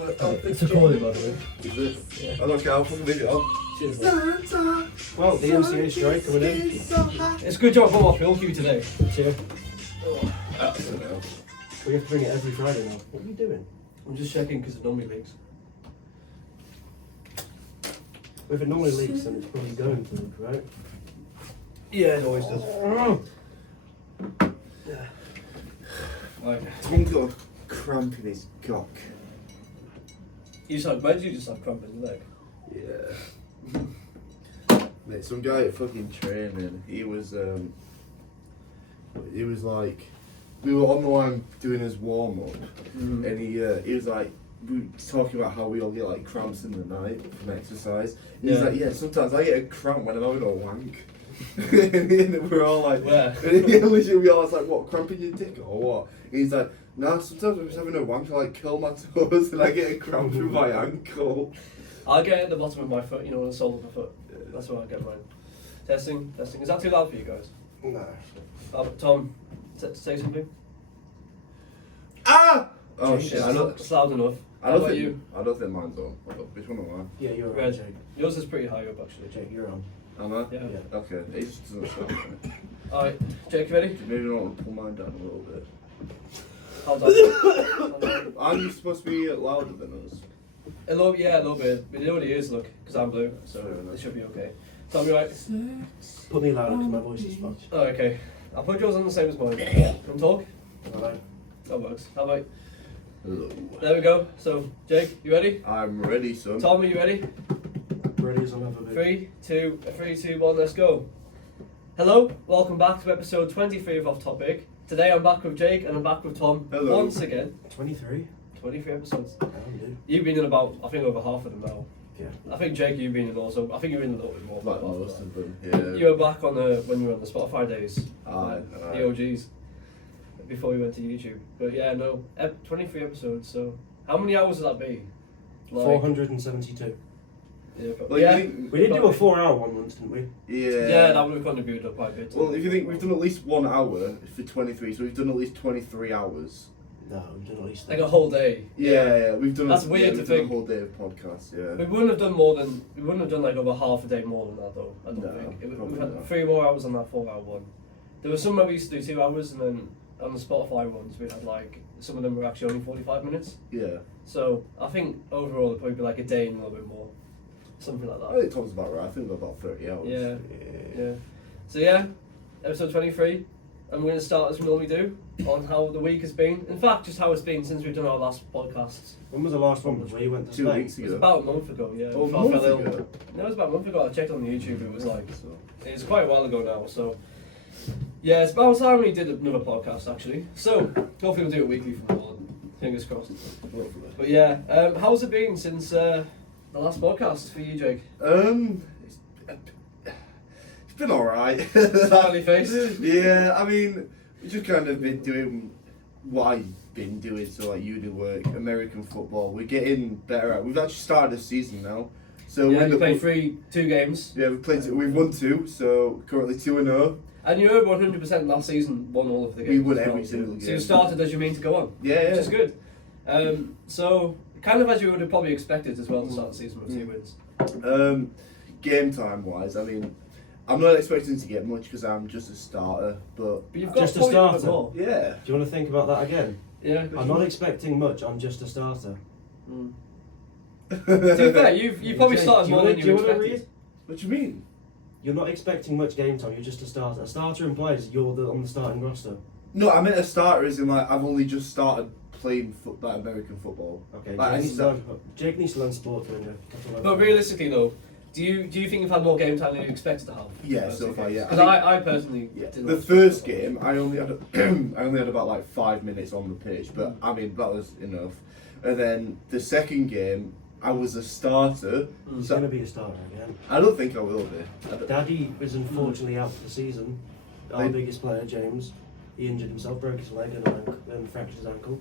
It's recorded, by the way. Is it? Yeah. I don't care, I'll fucking leave it on. Cheers, Well, the MCA strike coming in. It's a good job I'm off milk you today. Cheers. Absolutely. We have to bring it every Friday now. What are you doing? I'm just checking because it normally leaks. If it normally leaks, then it's probably going to leak, right? Yeah, it always does. Right. Tom's got a cramp in his cock. Where did you just have cramp in the leg? Yeah. Mate, some guy at fucking training, he was like, we were on the line doing his warm up, and he was like, we were talking about how we all get like cramps in the night from exercise. And he's like, yeah, sometimes I get a cramp when I'm having a wank. And we're all like, where? And literally we all was like, what, cramping your dick or what? And he's like, nah, sometimes I'm just having a wank, I like curl my toes and I get a cramp through my ankle. I get at the bottom of my foot, you know, on the sole of my foot. That's where I get mine. Testing. Is that too loud for you guys? No. Tom, say something. Ah! Oh Jesus. shit, I don't. It's loud enough. I How don't about think you? I don't think mine's on. Hold up, which one am Yeah, you're on, Red. Jake. Yours is pretty high up actually. Jake, you're on. I? Am I? Yeah. Yeah. Okay, it just doesn't show. Alright, Jake, you ready? Maybe I want to pull mine down a little bit. Hold on. Aren't you supposed to be louder than us? A little bit. But it already is, look, because I'm blue, so Fair enough. it should be okay. Tom, you right? Put me louder because my voice is fucked. Oh, okay. I'll put yours on the same as mine. Can we talk? Hello. That works. How about? Hello. There we go. So, Jake, you ready? I'm ready, son. Tom, are you ready? Ready as I'll ever be. 3, 2, 1, let's go. Hello, welcome back to episode 23 of Off Topic. Today I'm back with Jake and I'm back with Tom. Hello. Once again. 23? 23 episodes. Damn, dude. You've been in about, I think, over half of them now. Yeah. I think Jake, you've been in also. I think you're in a little bit more. Like but most of them, yeah. You were back on when you were on the Spotify days. Aye, The OGs. Before we went to YouTube. But yeah, no, 23 episodes. So how many hours would that be? 472. Yeah, but, Like, yeah. you think- We did do a 4-hour one once, didn't we? Yeah, that would have contributed quite a bit. Well, if you think we've done at least 1 hour for 23, so we've done at least 23 hours. No, we've done at least like a whole day. Yeah, we've done. That's a, weird yeah, to we've done think. a whole day of podcasts. Yeah. We wouldn't have done like over half a day more than that though. I don't No, think. We probably had not. 3 more hours on that 4-hour one. There was some where we used to do 2 hours, and then on the Spotify ones we had like some of them were actually only 45 minutes. Yeah. So I think overall it'd probably be like a day and a little bit more, something like I that. think Tom's about right. I think we're about 30 hours. Yeah. Yeah. So yeah, episode 23. And we're going to start as we normally do on how the week has been. In fact, just how it's been since we've done our last podcasts. When was the last one? Where you went to 2 Spain? weeks It was ago. about a month ago, yeah. Oh, a before I month fell ill. ago? No, it was about a month ago. I checked on the YouTube. It was like, it's quite a while ago now. So, yeah, it's about time we did another podcast actually. So, hopefully we'll do it weekly from now on. Fingers crossed. Hopefully. But yeah, how's it been since the last podcast for you, Jake? It's been alright. Smiley face. Yeah, I mean, we've just kind of been doing what I've been doing, so like uni work, American football. We're getting better at. We've actually started a season now, so Yeah, we're in you the played 2 games. Yeah, we've won 2, so currently 2-0. And you were 100% last season, won all of the games. We won as well. every single game. So you started as you mean to go on. Yeah, Which is good. So, kind of as you would have probably expected as well to start the season with 2 wins. Game time wise, I mean, I'm not expecting to get much because I'm just a starter, but But you've got Just a probably a bit starter. more. yeah. Do you want to think about that again? Yeah. I'm not expecting much, I'm just a starter. Mm. To be fair, you probably Jake, started do you more wanna- than do you you wanna expected. read? What do you mean? You're not expecting much game time, you're just a starter. A starter implies you're on the starting roster. No, I meant a starter as in like I've only just started playing American football. Okay, Like, I Jake, need needs to- to learn, Jake needs to learn sport, Ranger. That's all I've But got. realistically though, do you think you've had more game time than you expected to have? Yeah, so far, yeah. Because I personally Yeah. didn't. The first game, I only had I only had about like 5 minutes on the pitch, but I mean that was enough. And then the second game, I was a starter. He's So going to be a starter again. I don't think I will be. I don't- Daddy is unfortunately out for the season. Our They- biggest player, James, he injured himself, broke his leg and fractured his ankle.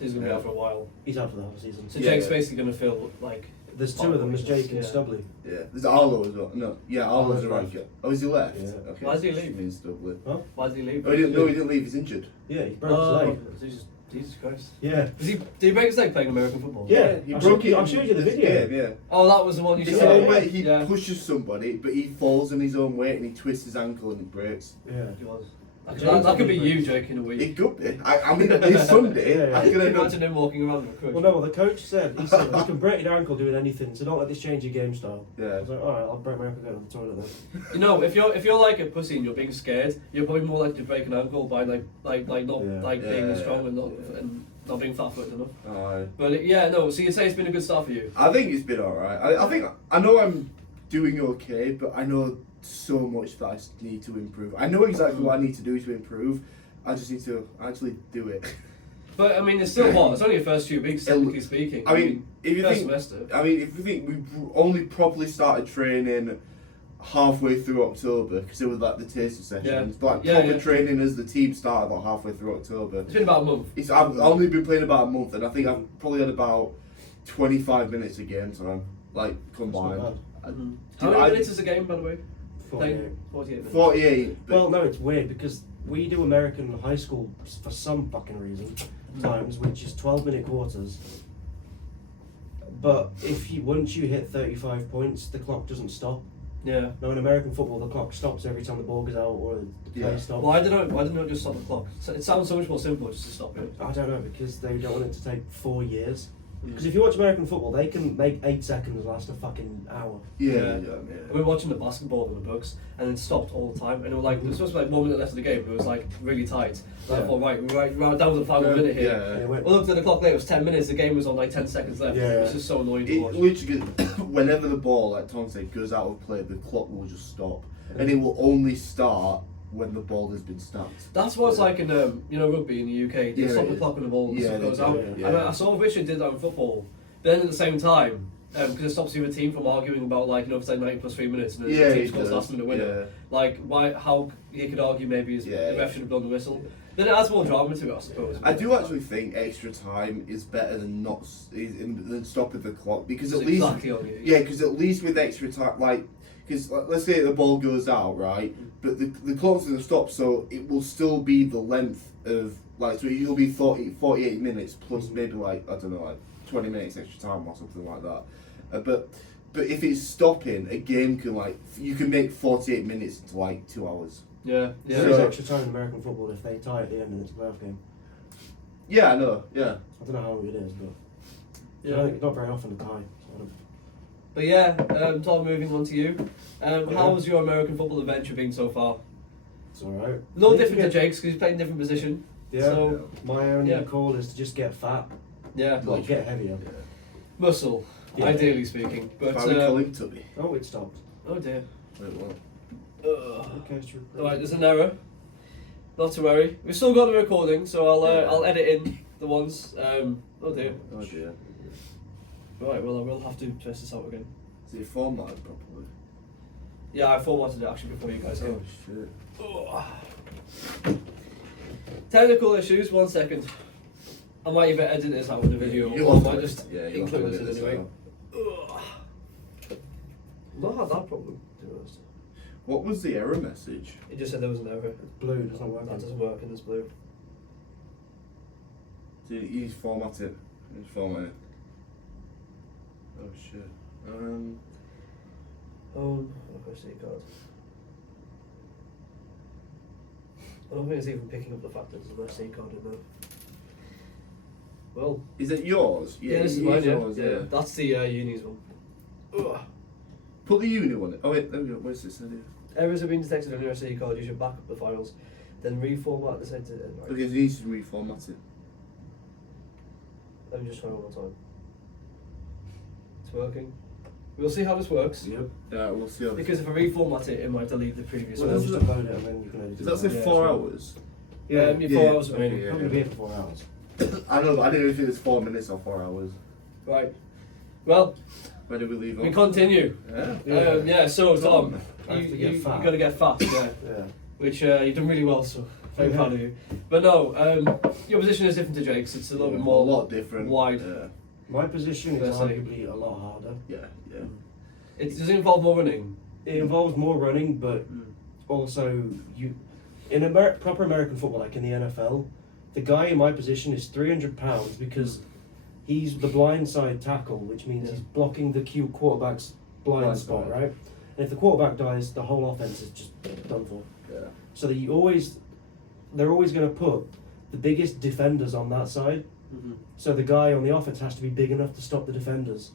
He's going to be Yeah. out for a while. He's out for the whole season. So Yeah, Jake's yeah. basically going to feel like. There's 2 of them, there's Jake and Yeah. Stubley. Yeah, there's Arlo as well. No, yeah, Arlo's Arlo's a right. left. Oh, is he left? Yeah. Okay. Why does he so leave? Means Stubley. Why did he leave? Oh, he didn't. No, he didn't leave. He's injured. Yeah, he broke his leg. So he's just Jesus Christ. Yeah. Did he break his leg playing American football? Yeah. He I broke showed- it. I showed you the this video. game, yeah. Oh, that was the one you It's showed. the one Yeah. where he Yeah. pushes somebody, but he falls in his own weight and he twists his ankle and it breaks. Yeah. God. That, James that could be Edwards. you, Jake, in a week. It could be. I mean, this Sunday, Yeah, yeah. I Can can you end up. imagine him walking around with a crutch? Well, no, well, the coach said, he said, you can break your ankle doing anything, so don't let this change your game style. I Yeah. was like, alright, I'll break my ankle going to the toilet then. You know, if you're like a pussy and you're being scared, you're probably more likely to break an ankle by not Yeah. being Yeah, strong yeah, and yeah. not being fat-footed enough. Aye. But yeah, no. So you say it's been a good start for you. I think it's been alright. I think I know I'm doing okay, but I know so much that I need to improve. I know exactly what I need to do to improve. I just need to actually do it. But I mean, it's still what? It's only your first 2 weeks, technically speaking. I mean, if you first think, semester. if you think we've only properly started training halfway through October because it was like the tasting sessions. Yeah. Like Yeah, proper yeah. training as the team started like halfway through October. It's been about a month. I've only been playing about a month, and I think I've probably had about 25 minutes of game time, like combined. That's Mm-hmm. Do How many I- minutes is the game, by the way? 48. 48 minutes. 48. But Well, no, it's weird because we do American high school for some fucking reason times, which is 12-minute quarters. But once you hit 35 points, the clock doesn't stop. Yeah. Now in American football, the clock stops every time the ball goes out or the play Yeah. stops. Why didn't it just stop the clock? It sounds so much more simple just to stop it. I don't know, because they don't want it to take 4 years. Mm. Because if you watch American football, they can make 8 seconds last a fucking hour. yeah. We were watching the basketball in the books, and it stopped all the time. And it was like, there was supposed to be like 1 minute left of the game, but it was like really tight. So I Yeah. thought, we're down to the final minute here. And it went, We looked at the clock later, it was 10 minutes, the game was on like 10 seconds left. Yeah. It was just so annoying to It watch. literally, whenever the ball, like Tom said, goes out of play, the clock will just stop, and it will only start when the ball has been snapped. That's what it's like in rugby in the UK. They Yeah, stop the yeah. clock when the ball Yeah, goes they out. do, yeah. And I saw Richard did that in football. But then at the same time, because it stops the other team from arguing about like if it's like 90 plus 3 minutes and Yeah, the team he scores does. last minute winner. Yeah. Like how he could argue maybe Yeah, the ref yeah. should have blown the whistle. Then it adds more drama to it, I suppose. I do actually think extra time is better than than stopping the clock because It's at least exactly on you. yeah, because at least with extra time, like because let's say the ball goes out, right, but the clock's gonna stop, so it will still be the length of like so it'll be 48 minutes plus maybe like I don't know like 20 minutes extra time or something like that, but if it's stopping, a game can like you can make 48 minutes into like 2 hours. Yeah, yeah. there is So- extra time in American football if they tie at the end and it's a playoff game. Yeah, I know. Yeah. I don't know how long it is, but Yeah. I think not very often a tie. So I don't- But yeah, Tom, moving on to you. Yeah. How has your American football adventure been so far? It's alright. A little different to Jake's because he's playing a different position. Yeah. So, My only Yeah. call is to just get fat, yeah. like get heavier. Muscle, Yeah. ideally speaking. But, Why we call him Tubby? Oh, it stopped. oh dear. Wait, what? Okay, it's true. Alright, there's an error. Not to worry. We've still got the recording, so I'll edit in the ones. Oh dear. Oh dear. Right, well I will have to test this out again. Is it formatted properly? Yeah, I formatted it actually before you guys Oh came. shit. Technical issues, 1 second. I might even edit this out in the video, You'll or I have might to- just yeah, you'll have to include this in edit this anyway. out. Not had that problem, to be honest. What was the error message? It just said there was an error. Blue doesn't work. That doesn't work in this blue. Did you format it? You format it. Oh shit. SD card. I don't think it's even picking up the fact that there's an SD card in there. Well, Is it yours? yeah, this is it mine, yeah. yours, Yeah. That's the uni's one. Ugh. Put the uni one. Oh wait, there we go. Where's this? Errors have been detected on your SD card. You should back up the files, then reformat the center. Right. Because you need to reformat it. Let me just try one more time. It's working. We'll see how this works. Yep. Yeah, we'll see. How Because if I reformat it, it might delete the previous Well, one. then does just it- upload it and then you can edit Does it. that say Yeah, 4 sure. hours? Yeah, Yeah. 4 Yeah. hours remaining. Okay, I'm gonna be here for 4 hours. I know, but I didn't know if it was 4 minutes or 4 hours. Right. Well, Where did we leave we off? continue. Yeah. Yeah, so Tom, I have to get fat. you got to get fat, yeah. Yeah. Which you've done really well, so very proud of you. But no, your position is different to Jake's. It's a little bit A more lot different. wide. Yeah. My position is Let's say. arguably a lot harder. Yeah. Yeah. It does it involve more running. It involves more running, but also you in proper American football, like in the NFL, the guy in my position is £300 because he's the blind side tackle, which means he's blocking the quarterback's blind spot, right? And if the quarterback dies, the whole offense is just done for. Yeah. So that they're always going to put the biggest defenders on that side. Mm-hmm. So the guy on the offense has to be big enough to stop the defenders.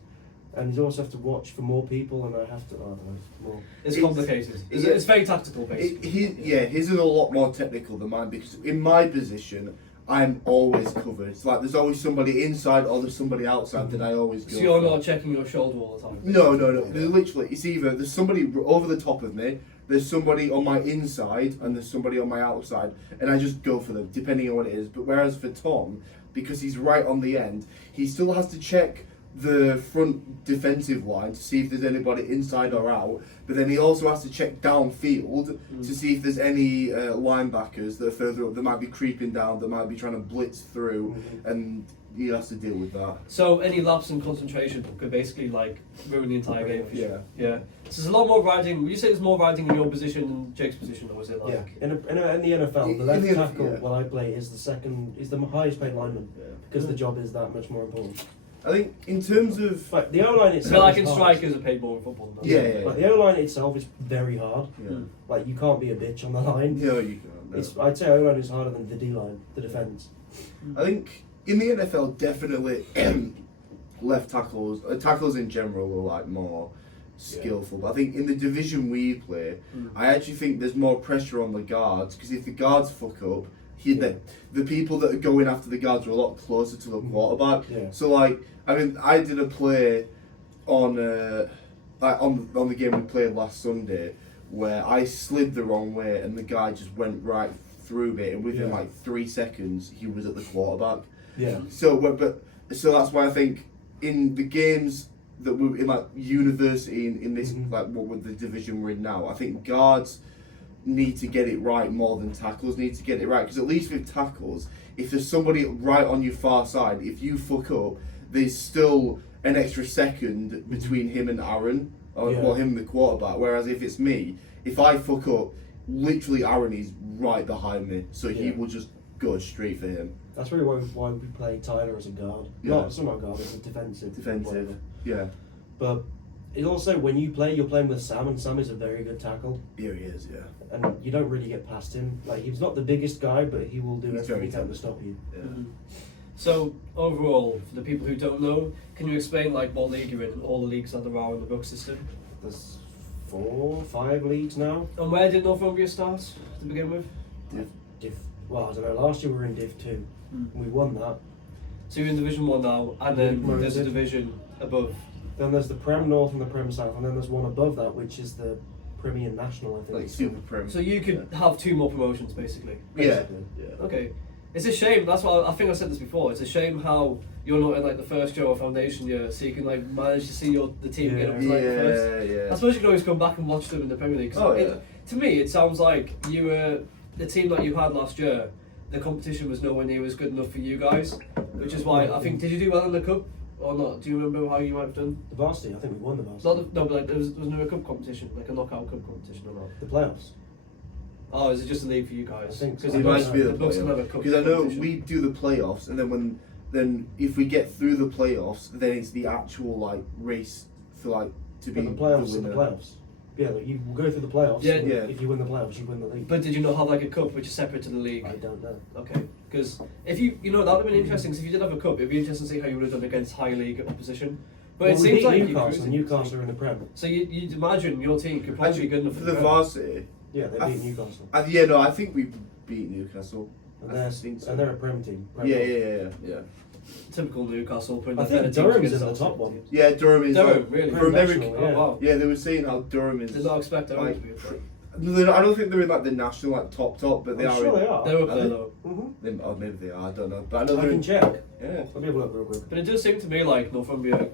And you also have to watch for more people, and I have to. I don't know, more. It's complicated. It's very tactical, basically. His is a lot more technical than mine because in my position, I'm always covered. It's like there's always somebody inside or there's somebody outside that I always go So you're for. not checking your shoulder all the time? No. There's literally, it's either there's somebody over the top of me, there's somebody on my inside, and there's somebody on my outside, and I just go for them depending on what it is. But whereas for Tom, because he's right on the end, he still has to check the front defensive line to see if there's anybody inside or out, but then he also has to check downfield to see if there's any linebackers that are further up that might be creeping down, that might be trying to blitz through, and he has to deal with that. So any lapse in concentration could basically like ruin the entire game for you. Yeah. Yeah. So there's a lot more riding. Would you say there's more riding in your position than Jake's position, or was it like? Yeah, in the NFL, the In left the- tackle, yeah. while I play, is the highest paid lineman because the job is that much more important. I think in terms of But the O-line It's a itself bit like in is hard. strikers are paid more in football. Than Yeah. Like the O-line itself is very hard. yeah, Like you can't be a bitch on the line. no, you can't. No. I'd say O-line is harder than the D-line, the defence. I think in the NFL, definitely left tackles in general are like more skillful. But I think in the division we play, I actually think there's more pressure on the guards because if the guards fuck up, the people that are going after the guards are a lot closer to the quarterback. Yeah. So like, I mean, I did a play on the game we played last Sunday where I slid the wrong way and the guy just went right through me, and within like 3 seconds he was at the quarterback. Yeah. So so that's why I think in the games that we're in, like university in this like what with the division we're in now, I think guards need to get it right more than tackles need to get it right, because at least with tackles, if there's somebody right on your far side, if you fuck up, there's still an extra second between him and Aaron, or him and the quarterback. Whereas if it's me, if I fuck up, literally Aaron is right behind me, so he will just go straight for him. That's really why we play Tyler as a guard. Yeah. Not so much guard, as a defensive. Whatever. Yeah. But it also, when you play, you're playing with Sam, and Sam is a very good tackle. Here he is, yeah. And you don't really get past him. Like, he's not the biggest guy, but he will do He's everything very he can to talented. stop you. Yeah. So overall, for the people who don't know, can you explain like what league you're in and all the leagues that there are in the book system? There's 4, 5 leagues now. And where did Northumbria start to begin with? Well, I don't know, last year we were in Div 2. We won that. So you're in Division 1 now, and then Where there's is a it? division above. Then there's the Prem North and the Prem South, and then there's one above that, which is the Premier National, I think. Like super prim. So you could have 2 more promotions, basically. Yeah. Basically. Yeah. Okay. It's a shame, that's why I think I said this before, it's a shame how you're not in like the first year or foundation year, so you can like manage to see the team get up to like the first. Yeah. I suppose you can always come back and watch them in the Premier League. 'Cause Oh, yeah. to me, it sounds like you were the team that you had last year. The competition was nowhere near as good enough for you guys, which is why I think. Did you do well in the cup or not? Do you remember how you might have done? The varsity, I think we won the varsity. No, but like there was no cup competition, like a knockout cup competition or not. The playoffs. Oh, is it just a league for you guys? I think so. Because It might be the books don't have a playoffs. cup Because I know competition. we do the playoffs, and then if we get through the playoffs, then it's the actual like race for like to be But the playoffs are winner. the playoffs. Yeah, like, you will go through the playoffs. Yeah. and Yeah. If you win the playoffs, you win the league. But did you not have like a cup which is separate to the league? I don't know. Okay, because if you know that would have been interesting. 'Cause if you did have a cup, it'd be interesting to see how you would have done against high league opposition. But Well, it we seems beat like Newcastle. you Newcastle are in the Prem. So you'd imagine your team could probably be good enough for for the Prem. varsity. Yeah, they I beat th- Newcastle. Yeah, no, I think we beat Newcastle. And I they're, think so. and they're a Prem team. Prem Yeah, North. yeah. Typical Newcastle. Putting I the think better teams Durham's against in the those top teams. one. Yeah, Durham is. Durham, like, really? From Prem America. National, Oh wow. Yeah, they were saying how Durham is. Did not expect Durham like, to be a pro. I don't think they're in like the national like top, but they I'm are. sure in, they are. They're up Are there they? though. Mm-hmm. Or maybe they are. I don't know. But I know I they're. can check. Yeah. Let me have a look real quick. But it does seem to me like Northumbria,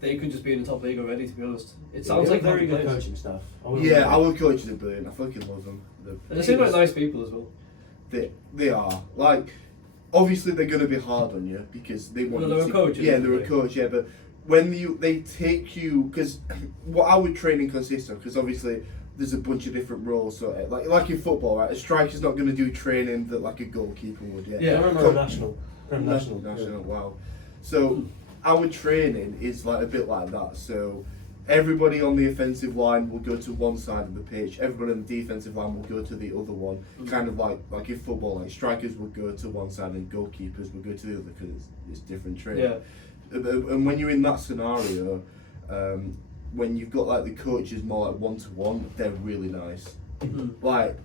they could just be in the top league already. To be honest, it sounds They like have very good players. coaching staff. Yeah, our coaches are brilliant. I fucking love them. And they seem like nice people as well. They are like, obviously they're gonna be hard on you because they want. Well, you they're a to- coach, Yeah, isn't they're a they? coach. Yeah, but when they take you, because what our training consists of, because obviously there's a bunch of different roles. So like in football, right? A striker's not going to do training that like a goalkeeper would. Yeah. Yeah. I remember a national. National. Wow. So our training is like a bit like that. So everybody on the offensive line will go to one side of the pitch. Everybody on the defensive line will go to the other one. Kind of like in football, like strikers will go to one side and goalkeepers will go to the other because it's different training. Yeah. And when you're in that scenario, when you've got like the coaches more like 1-to-1, they're really nice. Like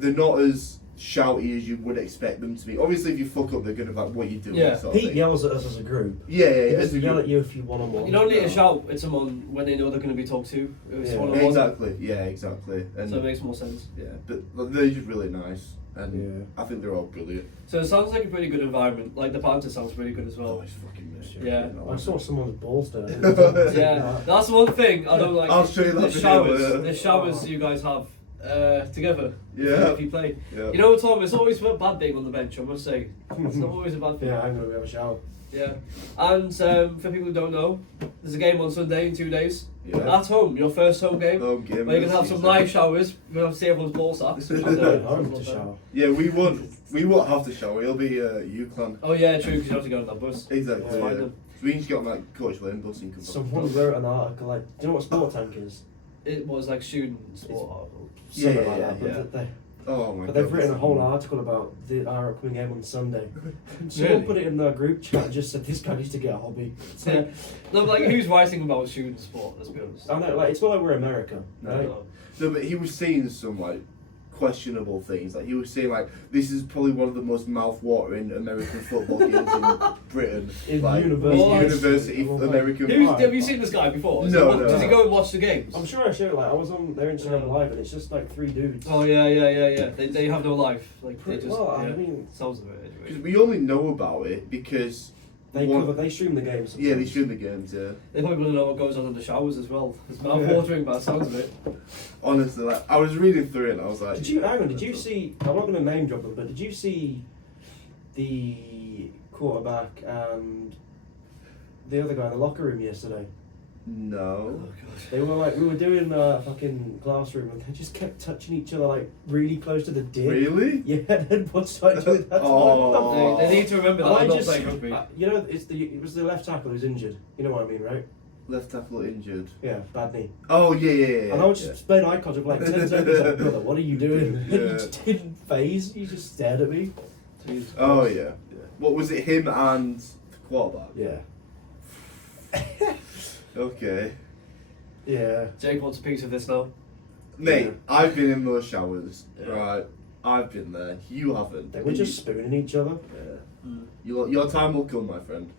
they're not as shouty as you would expect them to be. Obviously, if you fuck up, they're gonna be like, "What you doing?" Yeah. Sort of Pete thing. yells at us as a group. Yeah. He As doesn't a yell group. at you if you one-on-one. You don't need to No. shout at someone when they know they're going to be talked to. It's Yeah. one-on-one. Exactly. Yeah. Exactly. And So it makes more sense. yeah, but they're just really nice, and Yeah. I think they're all brilliant. So it sounds like a pretty good environment. Like the banter sounds pretty good as Oh, well. it's fucking nice. Yeah. I saw someone's balls down. Yeah, that's the one thing I don't like. I'll show you that the video, showers. yeah. The showers you guys have together. Yeah. If you play. Yeah. You know, Tom, it's always a bad being on the bench. I must say, it's not always a bad thing. Yeah, I'm gonna have a shower. Yeah. And for people who don't know, there's a game on Sunday in 2 days. Yeah. At home, your first home game. Home game Where you're of gonna the have some season. live showers. You're gonna have to see everyone's ball sacks. I'm going home to shower. Yeah, we won't have to shower. It'll be UClan. Oh yeah, true. Because you have to go on that bus. Exactly. That's Yeah. fine then. So we just got on like Coach Lane bus and come back. Someone wrote an article like, do you know what Sport Tank is? It was like student sport. Something Yeah, like yeah, that. But yeah. they, Oh my But god. they've written a whole article about our upcoming game on Sunday. Someone Really? put it in their group chat and just said this guy needs to get a hobby. It's Yeah. like, No, but like who's writing about student sport? Let's be honest. I know, like it's not like we're America, right? No. No, but he was saying some like questionable things. Like he was saying like this is probably one of the most mouth-watering American football games in Britain. In like, university. university Well, American. Who's, Right. have you seen this guy before? No, Does no. he go and watch the games? I'm sure I showed like I was on their Instagram live and it's just like 3 dudes. Oh yeah. They have no life. Like they just. Well, yeah. I mean, Sounds of it Because anyway. we only know about it because they stream the games. yeah, they sometimes. stream the games. Yeah, They probably want to know what goes on in the showers as well. It's mouth-watering by the sounds of it. honestly, like I was reading through it and I was like, Did you hang on? Did you see? I'm not going to name drop them, but did you see the quarterback and the other guy in the locker room yesterday? no. They were like, we were doing a fucking classroom and they just kept touching each other like really close to the dick. Really? Yeah, then what started doing that? Oh. They need to remember that. I I'm not just, playing rugby. you know, it was the left tackle who's injured. You know what I mean, right? Left tackle injured. Yeah, bad knee. Oh yeah. And I was just playing eye contact for like 10 seconds. Like, brother, what are you doing? And he Yeah. just didn't phase. He just stared at me. Jesus Oh Christ. yeah. What was it? Him and the quarterback. Yeah. Okay. Yeah. Jake wants a piece of this now. Mate, Yeah. I've been in those showers, Yeah. right? I've been there. You haven't. They were just spooning each other. Yeah. Your time will come, my friend.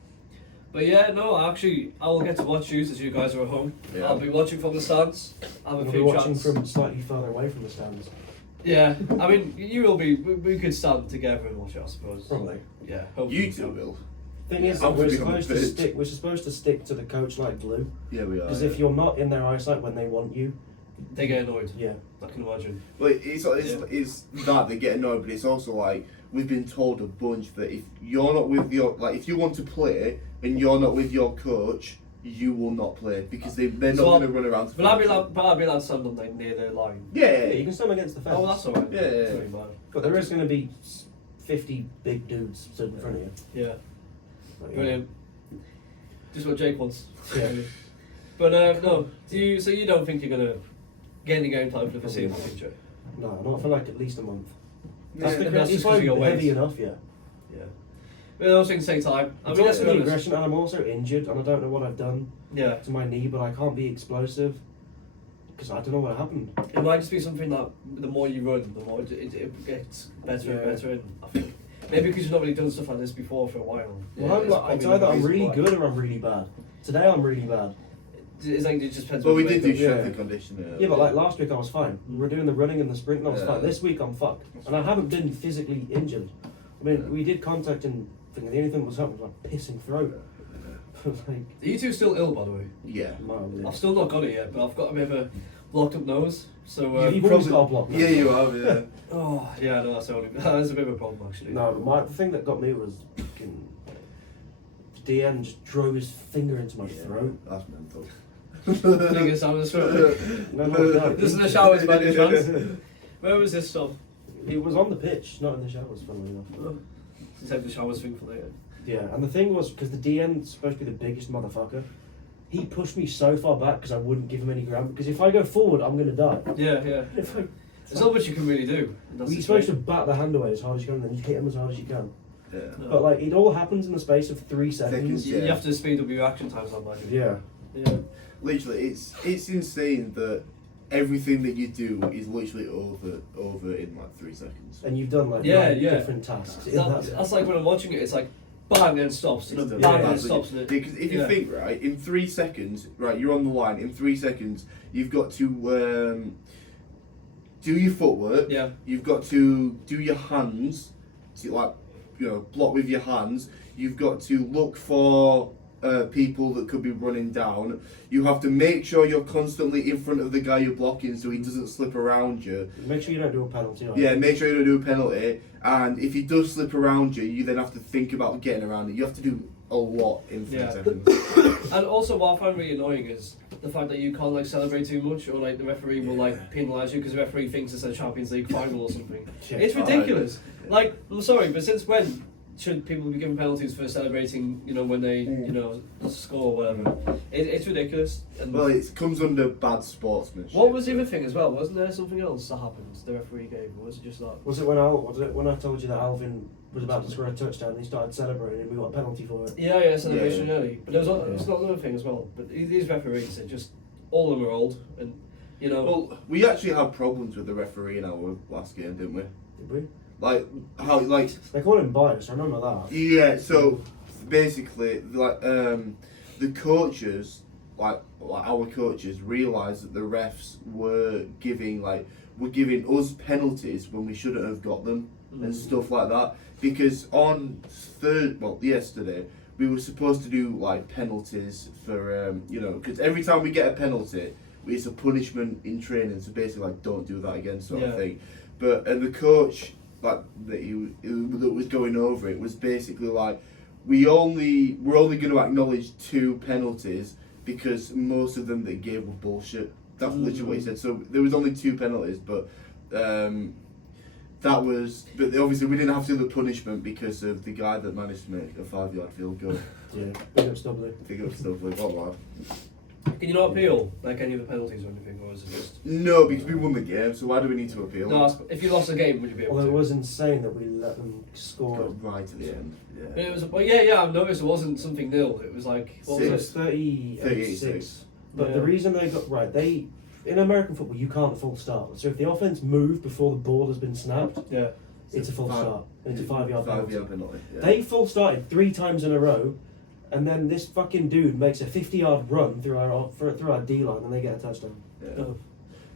But yeah, no, actually, I will get to watch you as you guys are at home. Yeah. I'll be watching from the stands. I'll have We'll a be few watching chats. from slightly further away from the stands. Yeah, I mean, you will be. We could stand together and watch it, I suppose. Probably. Yeah, hopefully. You two will. Thing is, I'm that we're gonna be on the supposed to pitch. stick. We're supposed to stick to the coach like glue. Yeah, we are. Because yeah. if you're not in their eyesight when they want you, They get annoyed. yeah. I can imagine. Well, it's that they get annoyed, but it's also like we've been told a bunch that if you're not with your if you want to play and you're not with your coach, you will not play because they're not So going to run around. But I'll be allowed to stand on like near the line. Yeah, Yeah. you can stand against the fence. Oh, that's alright. Yeah, yeah, That's yeah. really bad. But there is going to be 50 big dudes stood in front of you. Yeah, Like, brilliant. Just what Jake wants. Yeah. But no, so you don't think you're gonna get any game time for the foreseeable future? No, not for like at least a month. That's Yeah, the that's it's just 'cause of like your heavy weight. enough, yeah. Yeah. But those things take time. I It's mean, let's also be the honest. aggression, and I'm also injured, and I don't know what I've done Yeah. to my knee, but I can't be explosive because I don't know what happened. It might just be something that the more you run, the more it gets better and Yeah. better. And I think maybe because you've not really done stuff like this before for a while. Well, it's it's probably either I'm the really reason why. good or I'm really bad. Today I'm really bad. It's like it just depends. But on we the did do makeup. strength Yeah. and conditioning. Yeah, but like last week I was fine. We were doing the running and the sprint and I was Yeah. fine. This week I'm fucked. And I haven't been physically injured. I mean, we did contact and thinking the only thing that was happening was like pissing throat. like, Are you two still ill, by the way? Yeah. mildly. I've still not got it yet, but I've got a bit of a blocked up nose. So You've always got a block. Yeah, you have. Yeah. oh yeah, no, that's the only. That's a bit of a problem actually. No, but the thing that got me was fucking DN just drove his finger into my throat. That's mental. Fingers down his throat. No. This is the showers by any chance? Where was this stuff? It was on the pitch, not in the showers, funnily enough. Save the showers thing for later. Yeah, and the thing was, because the DN's supposed to be the biggest motherfucker, he pushed me so far back because I wouldn't give him any ground. Because if I go forward, I'm going to die. Yeah, yeah. If I, There's not much you can really do. you're supposed to bat the hand away as hard as you can and then you hit him as hard as you can. Yeah. No. But like, it all happens in the space of 3 seconds. Yeah. You have to speed up your reaction times on that. Yeah. Yeah. Literally, it's insane that everything that you do is literally over in like 3 seconds. And you've done like Yeah, 9 yeah. different tasks. in that That's like when I'm watching it, it's like bang and stops, and then Yeah, bang and that's stops. And Because if you think, right, in 3 seconds, right, you're on the line, in 3 seconds, you've got to do your footwork, Yeah. you've got to do your hands, to like, block with your hands, you've got to look for people that could be running down, you have to make sure you're constantly in front of the guy you're blocking so he doesn't slip around you. Make sure you don't do a penalty. Right? Yeah, make sure you don't do a penalty, and if he does slip around you, you then have to think about getting around it. You have to do a lot in 3 Yeah. seconds. And also, what I find really annoying is the fact that you can't like celebrate too much, or like the referee will like penalise you because the referee thinks it's a Champions League final or something. Yeah. It's ridiculous. Like, I'm sorry, but since when should people be given penalties for celebrating? When they score or whatever. It's ridiculous. And Well, it comes under bad sportsmanship. what was the other thing as well? Wasn't there something else that happened? The referee gave, or was it just that? Was it when I told you that Alvin was about to score a touchdown and he started celebrating and we got a penalty for it? Yeah, celebration Yeah. early. But there was not another thing as well. But these referees, they just all of them are old, and Well, we actually had problems with the referee in our last game, didn't we? Did we? Like how They called him biased. I remember that. yeah. So basically, the coaches, like our coaches, realised that the refs were giving us penalties when we shouldn't have got them and stuff like that. Because on yesterday, we were supposed to do like penalties for because every time we get a penalty, it's a punishment in training. So basically, like, don't do that again, sort of thing. And the coach that was going over it was basically like, we're only going to acknowledge 2 penalties because most of them they gave were bullshit. That's literally what he said. So there was only 2 penalties, but obviously we didn't have to do the punishment because of the guy that managed to make a 5-yard field goal. Yeah. Big up Stubbly. Big up stuff like what lad. Can you not appeal like any of the penalties or anything, or is it just? No, because we won the game, so why do we need to appeal? No, if you lost the game, would you be able Although it to? was insane that we let them score. Got right at the end. But Yeah. it was. Well, yeah. I've noticed it wasn't something nil. It was like what It was was it? 38-6. But Yeah. the reason they got right, in American football you can't full start. So if the offense moved before the ball has been snapped, Yeah. it's a full start. It's a 5-yard penalty. 5-yard penalty. Yeah. They full started 3 times in a row, and then this fucking dude makes a 50-yard run through our D line, and they get a touchdown. Yeah. No.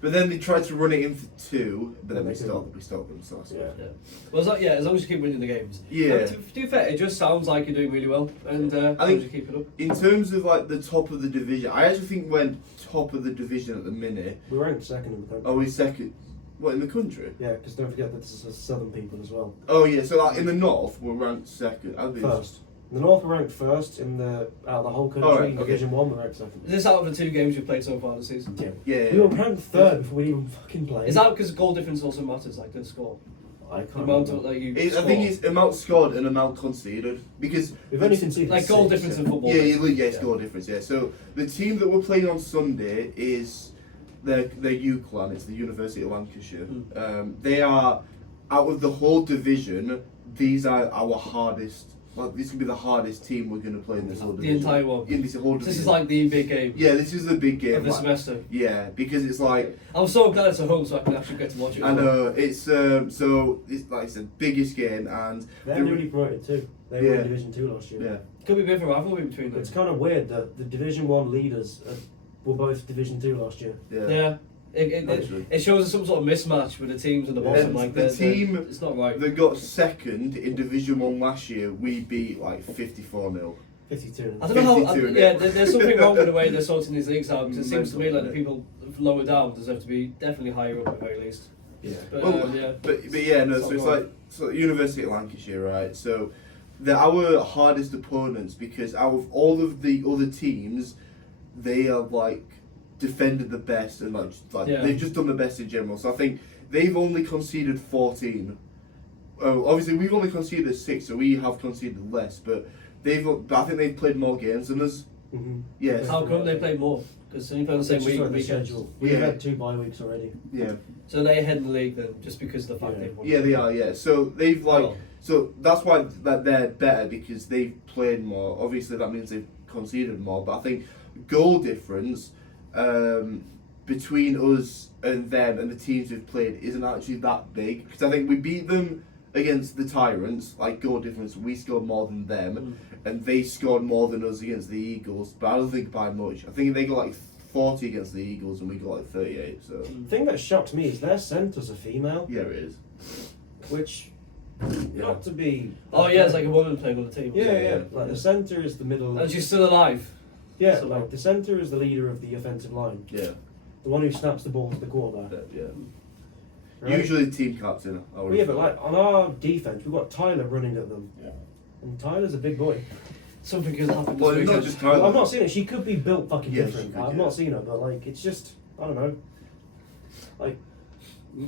But then they tried to run it in for 2, but then And we they couldn't. stopped them. So that's Yeah. Yeah. Well, as long as you keep winning the games. Yeah. And to be fair, it just sounds like you're doing really well, and as long think- as you keep it up. In terms of like the top of the division, I actually think we're top of the division at the minute. We ranked second in the country. Are we second? What, in the country? Yeah, because don't forget that this is southern people as well. Oh yeah, so like in the north we're ranked second. I think First. In the north, we're ranked first. In out of the whole country, Alright, in okay. Division 1, we're ranked second. Is this out of the 2 games you've played so far this season? Yeah. Yeah. We were ranked third before we even fucking played. Is that because goal difference also matters, like the score? I can't The amount remember. of like you. I score? think it's amount scored and amount conceded because We've only conceded like goal 6, difference in yeah. football. it's goal difference. Yeah. So the team that we're playing on Sunday is the UCLan. It's the University of Lancashire. They are out of the whole division. These are our hardest. Like, this could be the hardest team we're going to play in this whole The division. entire one. In this whole division. This is like the big game Yeah, this is the big game. of the like- semester. Yeah, because it's like I'm so glad it's at home so I can actually get to watch it. I know it's so it's like it's the biggest game and They're the- newly promoted too. They were Yeah. in Division 2 last year. yeah. Could be a bit of a rivalry between them. It's kind of weird that the Division 1 leaders were both Division 2 last year. Yeah. Yeah. It Actually. shows some sort of mismatch with the teams in the bottom. And Like the team it's not right. that got second in Division 1 last year, we beat like 54-0. 52. I don't know how. 52 Yeah, there's something wrong with the way they're sorting these leagues out. 'Cause it seems to me like the Mental, people lower down deserve to be definitely higher up at the very least. Yeah. But Well, yeah. But yeah, no. It's So not it's right. like University of Lancashire, right? So they're our hardest opponents because out of all of the other teams, they are like defended the best and like Yeah. they've just done the best in general. So I think they've only conceded 14. Oh, obviously we've only conceded 6, so we have conceded less. But I think they've played more games than us. Mm-hmm. Yes. How come they played more? Because they play on the same week. the weekends. schedule. We've Yeah. had 2 bye weeks already. Yeah. So they're ahead in the league then, just because of the fact Yeah. they've won. Yeah, they are. Yeah. So they've like. Oh. So that's why that they're better because they've played more. Obviously, that means they've conceded more. But I think goal difference between us and them and the teams we've played isn't actually that big. Because I think we beat them against the Tyrants, like goal difference. We scored more than them, and they scored more than us against the Eagles. But I don't think by much. I think they got like 40 against the Eagles, and we got like 38. So The thing that shocks me is their centre's a female, yeah, it is. which Yeah. not to be. Oh yeah, it's like a woman playing on the team. Yeah, Yeah, yeah. yeah. Like the centre is the middle. And she's still alive. Yeah, So- like the centre is the leader of the offensive line, Yeah. the one who snaps the ball to the quarterback. Yeah. Right? Usually the team captain. I would Well, yeah, have but thought. like on our defense, we've got Tyler running at them, Yeah. and Tyler's a big boy. Something could happen Well, this it's not weekend. just Tyler. I've not seen her. She could be built fucking Yeah, different. she could, I've yeah. not seen her, but like it's just I don't know. Like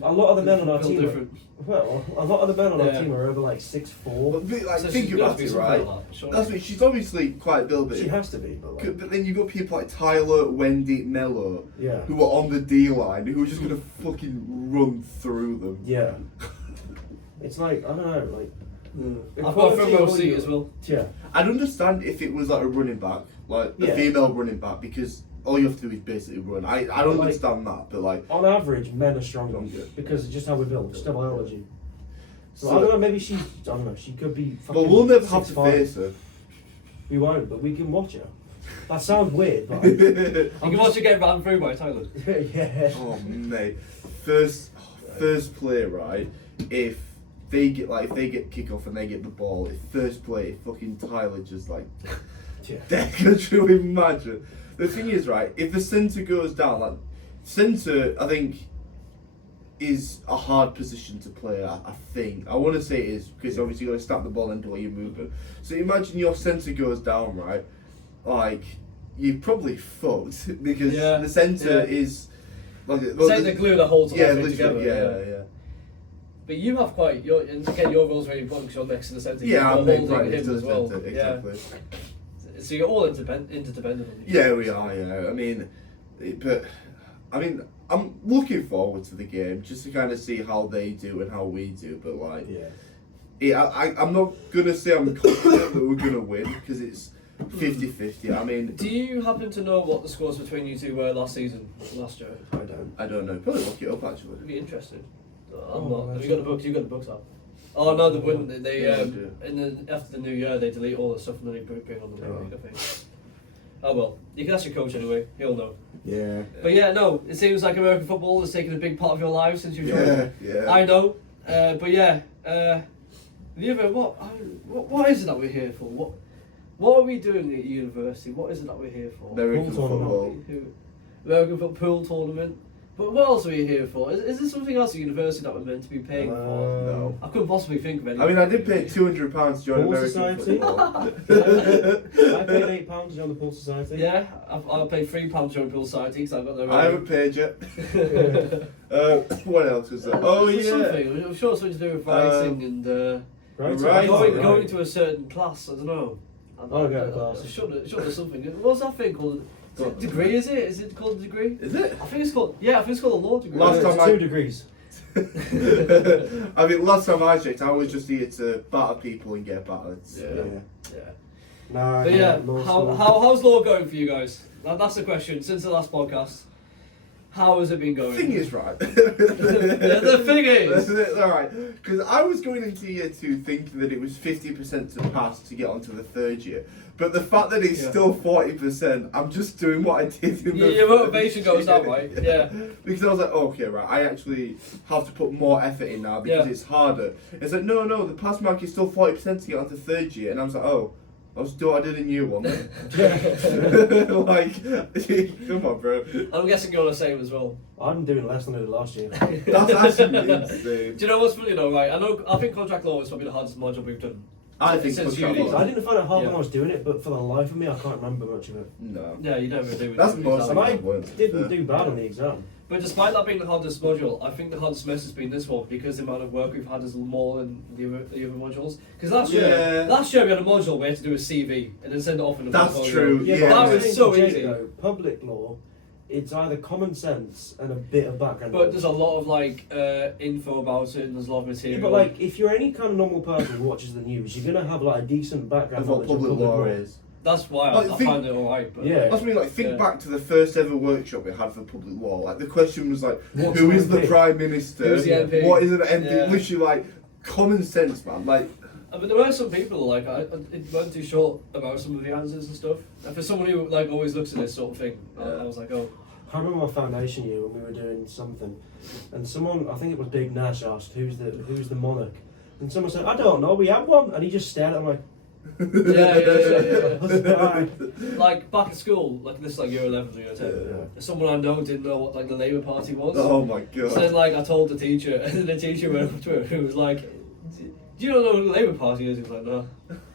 a lot of the men on our Built team. different. Well, a lot of the men on our Yeah. team are over like 6'4". But, like, So think she's got to about be it, something right? like that, surely. That's what, she's obviously quite built, She has to be, but like, but then you've got people like Tyler, Wendy, Mello, yeah, who are on the D line, who are just gonna fucking run through them. yeah. It's like I don't know, like I've got a front row Equality seat or- as well. yeah, I'd understand if it was like a running back, like a Yeah. female running back, because all you have to do is basically run. I don't Like- understand that, but like, on average, men are stronger Yeah. because it's just how we're built, just our biology. So, So- I don't know. Maybe I don't know. She could be. but Fucking we'll never have to 6'5". face her. We won't, but we can watch her. That sounds weird, but You can watch it get ran through by Tyler. yeah. Oh mate, first play, right? If they get kick off and they get the ball, if first play, fucking Tyler just like Yeah. could you imagine? The thing is, right, if the centre goes down, like centre, I think is a hard position to play. I think I want to say it is because obviously you got to snap the ball and do all your movement. So imagine your centre goes down, right? Like you're probably fucked because Yeah, the centre yeah. is like It's like the glue that holds the yeah, whole thing literally, together. yeah. But you have quite and again your role's very important because you're next to the centre. Yeah, you're I'm right holding next him to the as well. centre, exactly. Yeah. So you're all interdependent on each Yeah, other. we are. Yeah, I mean, I'm looking forward to the game just to kind of see how they do and how we do. But like, Yeah. I'm not gonna say I'm confident that we're gonna win because it's 50-50. I mean, Do you happen to know what the scores between you two were last year? I don't. I don't know. Probably look it up actually. I'd be interested. I'm Oh, not. Have that's you got the books? You got the books up? Oh no, they wouldn't. They Yeah, I do. after the new year they delete all the stuff and then they bring on the Oh. week, I think. Oh well, you can ask your coach anyway. He'll know. Yeah. But yeah, no, it seems like American football has taken a big part of your life since you've joined. Yeah. Yeah. I know, but yeah, the other what is it that we're here for? What are we doing at university? What is it that we're here for? American Pool football. American football tournament. But what else are we here for? Is there something else at university that we're meant to be paying for? No. I couldn't possibly think of anything. I mean, I did pay £200 to join Pool American Society? football. I paid £8 to join the Pool Society. Yeah, I'll pay £3 to join Pool Society because I've got no. I haven't paid yet. What else was there? Oh There's yeah. something. I'm sure it's something to do with writing and Right. Right. going to a certain class. I don't know. Oh, go to class. Sure, there's something. What's that thing called? Is it degree? Is it? Is it called a degree? Is it? I think it's called. Yeah, I think it's called a law degree. Last It's time I- 2 degrees. I mean, last time I checked, I was just here to batter people and get battered. So. Yeah. Nah, But yeah, law how, school. how's law going for you guys? That's the question. Since the last podcast, how has it been going? Thing is, right. The thing is. Alright, because I was going into year 2 thinking that it was 50% to pass to get onto the 3rd year. But the fact that it's Yeah. still 40%, I'm just doing what I did in the Your first motivation goes year. that way. Yeah. Because I was like, okay, right, I actually have to put more effort in now because Yeah. it's harder. It's like, no, the pass mark is still 40% to get onto 3rd year. And I was like, oh, I'll just do what I did in year 1 then. Like, come on, bro. I'm guessing you're the same as well. I'm doing less than I did last year. That's actually insane. Do you know what's funny though, right? I think contract law is probably the hardest module we've done I think Since push you that did. I button. didn't find it hard when Yeah. I was doing it, but for the life of me, I can't remember much of it. No. Yeah, you never do it. That's most And I of it. didn't do bad on the exam. But despite that being the hardest module, I think the hardest semester's been this one because the amount of work we've had is more than the other modules. Because last Yeah. year we had a module where we had to do a CV and then send it off in a That's portfolio. true. Yeah, Yeah. but I That was think so Jake, easy. though, public law, it's either common sense and a bit of background. But there's a lot of like info about it and there's a lot of yeah, material. but like, if you're any kind of normal person who watches the news, you're gonna have like a decent background Of what knowledge of public law is. that's why Like, I think- find it alright. But Yeah. That's what I mean, like, think Yeah. back to the first ever workshop we had for public law. Like, the question was like, What's who an is the MP? Prime Minister? Who's the MP? What is an MP? Yeah. Literally, like, common sense, man. Like, But there were some people like it weren't too short about some of the answers and stuff. And for someone who like always looks at this sort of thing, I was like, oh, I remember my foundation year when we were doing something, and someone, I think it was Big Nash, asked who's the monarch, and someone said, I don't know, we have one, and he just stared at him like, yeah. I was like, "Alright." Like back at school, like this like year 11 or year 10. Yeah. Someone I know didn't know what like the Labour Party was. oh my god. So then like I told the teacher, and then the teacher went up to her who was like, "Do you not know what the Labour Party is?" He was like, "No."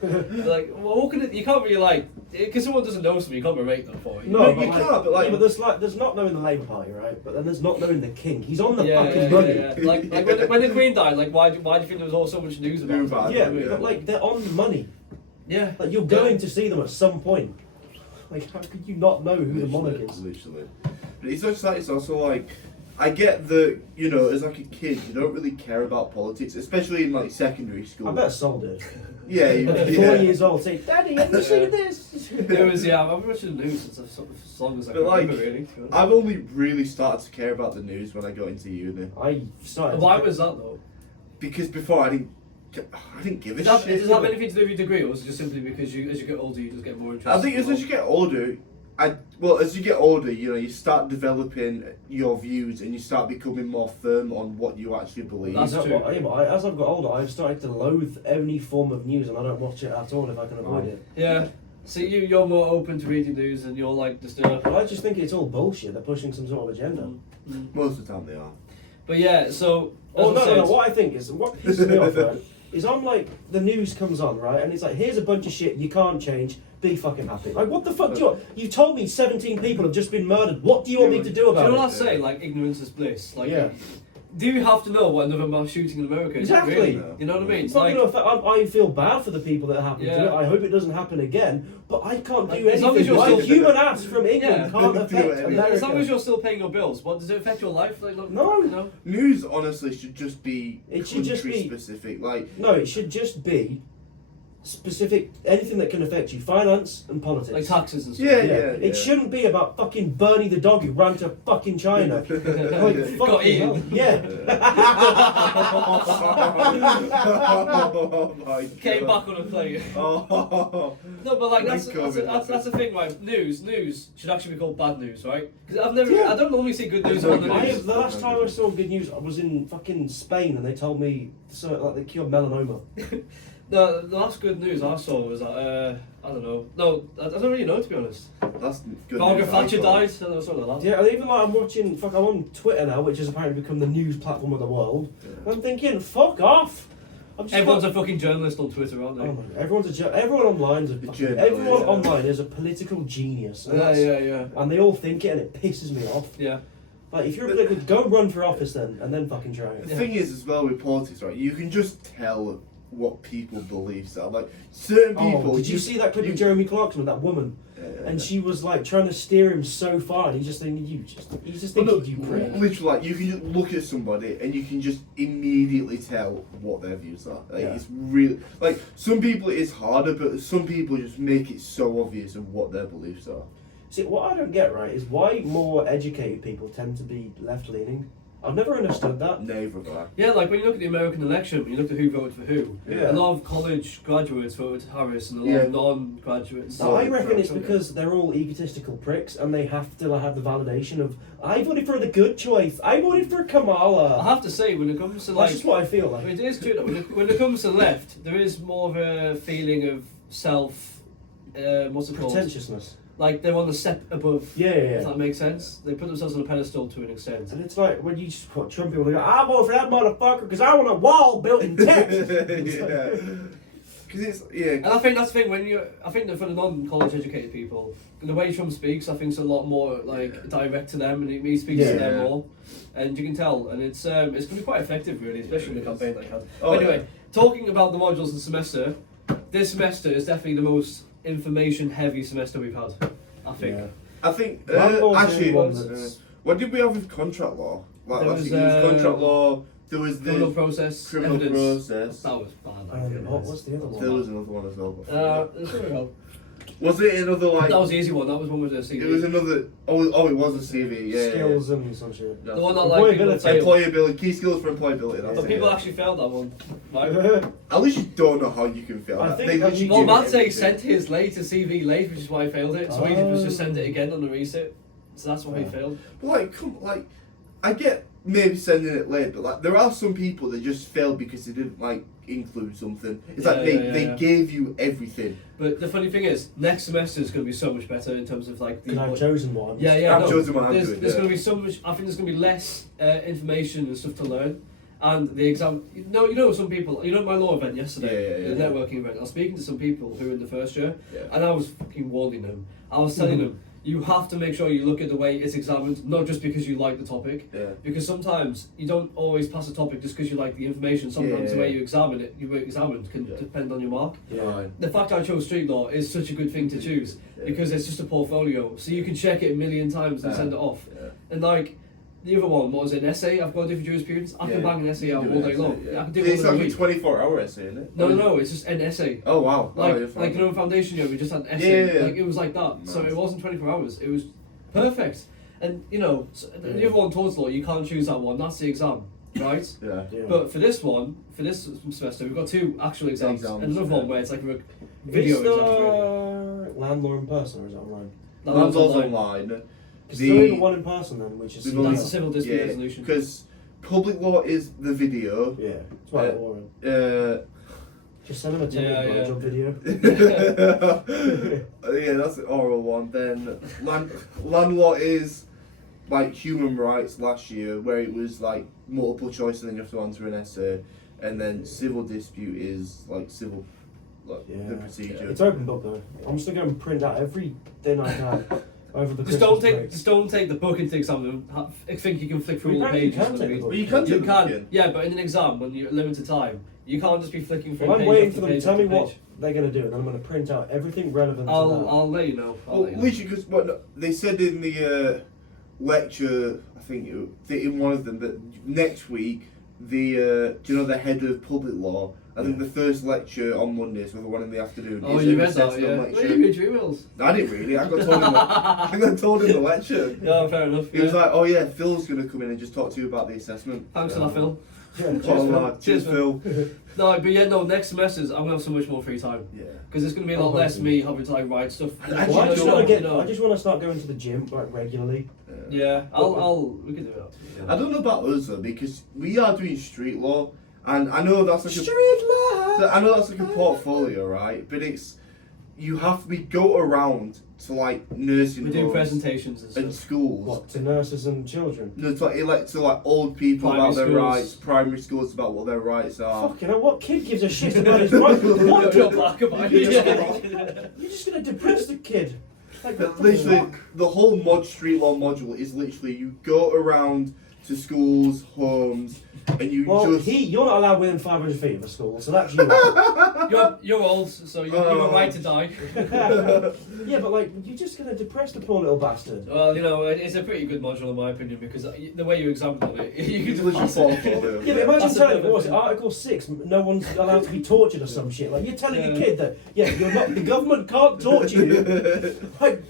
Like, well, what can it? You can't really like, because someone doesn't know something, you can't berate them for it. No, No, but you like, can't, but, like- yeah, but there's not knowing the Labour Party, right? But then there's not knowing the king. He's on the yeah, fucking yeah, money. yeah, yeah. Like when the Queen died, like why do you think there was all so much news about News it? about it. Yeah, Yeah. but like they're on the money. Yeah. Like you're going to see them at some point. Like how could you not know who the monarch is? Literally. But it's not just that, it's also like, I get that, you know, as like a kid, you don't really care about politics, especially in like secondary school. I bet Sol did. Yeah, you, At 4 yeah. years old, say, "Daddy, have you seen this?" It was I've been watching the news since as long as I But can like, remember really. to be honest. I've only really started to care about the news when I got into uni. I started. Why to- was that though? Because before I didn't give a Does that, shit. does that have anything to do with your degree, or is it just simply because as you get older, you just get more interested? I think as you get older, as you get older, you know, you start developing your views and you start becoming more firm on what you actually believe. That's Is that true. what- yeah, but as I've got older, I've started to loathe any form of news, and I don't watch it at all if I can avoid it. Yeah. So you're more open to reading news, and you're like just But I just think it's all bullshit. They're pushing some sort of agenda. Most of the time they are. But yeah, so Oh as no, I no, no! said- What I think is what pisses me off, right? Is I'm like the news comes on, right, and it's like here's a bunch of shit you can't change. Be fucking happy. Like what the fuck do you want? You told me 17 people have just been murdered. What do you want me to do Do you about know it? what I say? Like ignorance is bliss. Like, Yeah. do you have to know what another mass shooting in America is? Exactly. Really? No. You know what I mean? It's It's not like, gonna affect, I feel bad for the people that happen to Yeah. it. I hope it doesn't happen again. But I can't do Like, as long as anything. you're My still- human ass from England Yeah. can't Do affect anything. America. as long as you're still paying your bills, what does it affect your life? Like, No. You know? News honestly should just be It should just country be- specific. Like, No, it should just be specific. Anything that can affect you, finance and politics. Like taxes and stuff. Yeah, It yeah. shouldn't be about fucking Bernie the dog who ran to fucking China. Like, Got fucking eaten. hell. Yeah. Oh my god. Came back on a plane. Oh. No, but like that's Thank that's, God. that's the thing, right? News should actually be called bad news, right? Because I don't normally see good news Yeah. on the news. The last time I saw good news, I was in fucking Spain, and they told me like they cured melanoma. No, the last good news I saw was that I don't know. No, I don't really know to be honest. That's good. Margaret news, Thatcher I died. thought. So something like that. Yeah, and even like I'm watching. I'm on Twitter now, which has apparently become the news platform of the world. Yeah. I'm thinking, fuck off. I'm just Everyone's a fucking journalist on Twitter, aren't they? Oh my God, everyone online is a fucking, journalist, everyone yeah. online is a political genius. And, Yeah, that's- yeah. and they all think it, and it pisses me off. Yeah. Like if you're a political, go run for office then, and then fucking try The it. thing is, as well with politics, right? You can just tell what people believe. So, like certain people. Oh, did you see that clip you- of Jeremy Clarkson with that woman? Yeah, And yeah. she was like trying to steer him so far, and he's just thinking, he's just But thinking, look, you prick. literally, like you can just look at somebody and you can just immediately tell what their views are. Like, Yeah. It's really like some people it is harder, but some people just make it so obvious of what their beliefs are. See, what I don't get right is why more educated people tend to be left leaning. I've never understood that. Neither have I. Yeah, like when you look at the American election, when you look at who voted for who, Yeah. a lot of college graduates voted Harris and a lot Yeah. of non-graduates. So I Donald reckon Trump, it's yeah. because they're all egotistical pricks and they have to have the validation of I voted for the good choice. I voted for I Kamala. have to say, when it comes to like, That's just what I feel like. it is true that when it comes to the left, there is more of a feeling of self, what's it called? Pretentiousness. Like they're on the step above. Yeah, yeah, If yeah. that makes sense, they put themselves on a pedestal to an extent. And it's like when you just put Trump people, they go, I vote for that motherfucker because I want a wall built in Texas. It's like- Yeah. Because it's yeah. And I think that's the thing I think that for the non-college educated people, the way Trump speaks, I think is a lot more like direct to them, and he speaks to them more, and you can tell, and it's going to be quite effective, really, especially in the campaign that he has. Oh, Anyway, talking about the modules of the semester, this semester is definitely the most information-heavy semester we've had. I think. Yeah. I think Landlord's the actually, only one that's- what did we have with contract law? Like There last was, year, there was contract law. There was Criminal the process, criminal evidence. process. That was bad. What's the other one? There was another one as well. but- There we go. was it another like? That was the easy one. That was one with the CV. It was another. Oh, it was a CV. Yeah. Skills and some shit. The one that like people Employability. fail. Employability, key skills for employability. That's But it, people yeah. actually failed that one. Right? At least you don't know how you can fail I that. think They that literally you- Well, give you Madsey everything. sent his late to CV late, which is why he failed it. So he was just Oh. send it again on the resit. So that's why he Oh. failed. But like, I get maybe sending it late, but like there are some people that just failed because they didn't like include something. It's like they gave you everything. But the funny thing is, next semester is going to be so much better in terms of like the. Because I've chosen one. Yeah. I've chosen one, I'm There's doing, there's yeah. going to be so much. I think there's going to be less information and stuff to learn. And the exam. No, you know some people. You know my law event yesterday, Yeah. the networking event. I was speaking to some people who were in the first year, Yeah. and I was fucking warning them. I was telling them, you have to make sure you look at the way it's examined, not just because you like the topic. Yeah. Because sometimes you don't always pass a topic just because you like the information. Sometimes the way you examine it, you were examined can depend on your mark. Yeah. The fact I chose street law is such a good thing to choose because it's just a portfolio, so you can check it a million times and send it off. Yeah. And like the other one, what was it, an essay? I've got different jurisprudence. I can bang an essay out Do all an day essay, long. yeah. I can do It's one in a like a week. 24-hour essay, isn't it? No, it's just an essay. Oh wow. Like, oh, you're fine. like you know, foundation year, we just had an essay. Yeah. Like it was like that. So Nice. it wasn't 24 hours. It was perfect. And you know, the other one, towards law, you can't choose that one. That's the exam, right? Yeah. Yeah. But for this one, for this semester, we've got two actual exams, Exams, and another yeah. one where it's like a video Is exam. Really. the landlord in person or is it online? That one's Landlord's online. online. Is there even one in person then, which is We've similar? That's a civil dispute resolution. Because public law is the video. Yeah, it's right boring. Just send him a Yeah, yeah. job video. Yeah, that's the oral one. Then land law is like human rights last year, where it was like multiple choice and then you have to answer an essay, and then civil dispute is like civil, like the procedure. It's open book though. I'm just gonna go and print out everything I can over the Just Christmas don't break. take the book into exam. I think you can flick through You all the can pages. take the book. Well, you can You take the book can, in. yeah, but in an exam when you're limited time, you can't just be flicking through. Well, I'm page waiting after for them to page tell me after what page. they're gonna do, and then I'm gonna print out everything relevant to that. I'll let you know. I'll Well, let you know. literally, because what no, they said in the lecture, I think in one of them that next week do you know the head of public law? I think the first lecture on Monday, so the one in the afternoon. Oh, is you an read that, assessment yeah. lecture. Well, you read your emails. I didn't really. I got told in I got told in the lecture. Yeah, fair enough. He was yeah. like, "Oh yeah, Phil's gonna come in and just talk to you about the assessment." Thanks for that, Phil. Yeah, Oh, cheers, Phil. lad, cheers, Phil. No, but yeah, no. Next semesters, I'm gonna have so much more free time Yeah. because there's gonna be a lot less me having to like write stuff. I Well, I just don't want to know. I just want to start going to the gym like regularly. Yeah, we can do that. I don't know about us though because we are doing street law, and I know that's like I know that's like a portfolio, right? But it's you have we go around to like nursing We do homes presentations and and stuff. schools. What to nurses and children? No, to like old people Primary about their schools. rights, primary schools about what their rights are. Fucking hell, what kid gives a shit about his rights? What? You're black about it. You're just gonna depress the kid. Like, what the Literally, fuck? the whole street law module is literally you go around to schools, homes, and you Well, just. you're not allowed within 500 feet of a school, so that's you. You're old, so you have a right to die. Yeah, but like, you're just gonna depress the poor little bastard. Well, you know, it's a pretty good module in my opinion because the way you examine it, you can literally just pass fall it. for it. Yeah, but imagine That's a telling bit me, of what was a- it, Article 6, no one's allowed to be tortured or some shit. Like, you're telling your kid that, you're not, the government can't torture you. Like,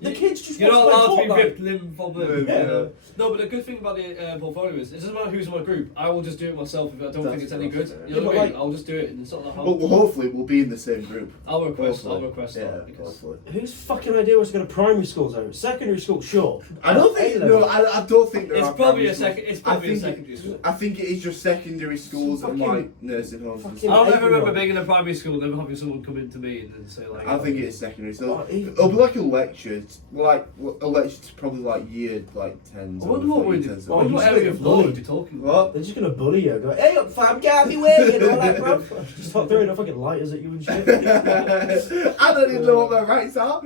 the kid's just You're not wants allowed to be Fortnite. ripped limb from limb. Yeah. You know? No, but the good thing about the portfolio is it doesn't matter who's in my group. I will just do it myself if I don't think it's any good. That's You know fair. what Yeah, I but mean? I'll just do it, and it's not that hard. Well, hopefully we'll be in the same group. I'll request Hopefully. that because hopefully. Whose fucking idea was to go to primary schools though? Secondary school, sure. I don't think. A-level. No, I don't think there it's are probably primary a schools. second. It's probably a think secondary school. I think it is just secondary schools and Fucking- like nursing homes. And fucking- stuff. I'll never remember Eight-year-old. being in a primary school, never having someone come in to me and then say like. I think it is secondary. So Oh, he- it'll be like a lecture like elections probably like year like 10s. I wonder what area of law we'd be talking about. What? They're just gonna bully you. Go, hey up, fam, get me waiting, all that, bro. Just start throwing up fucking lighters at you and shit. I don't even know what my rights are.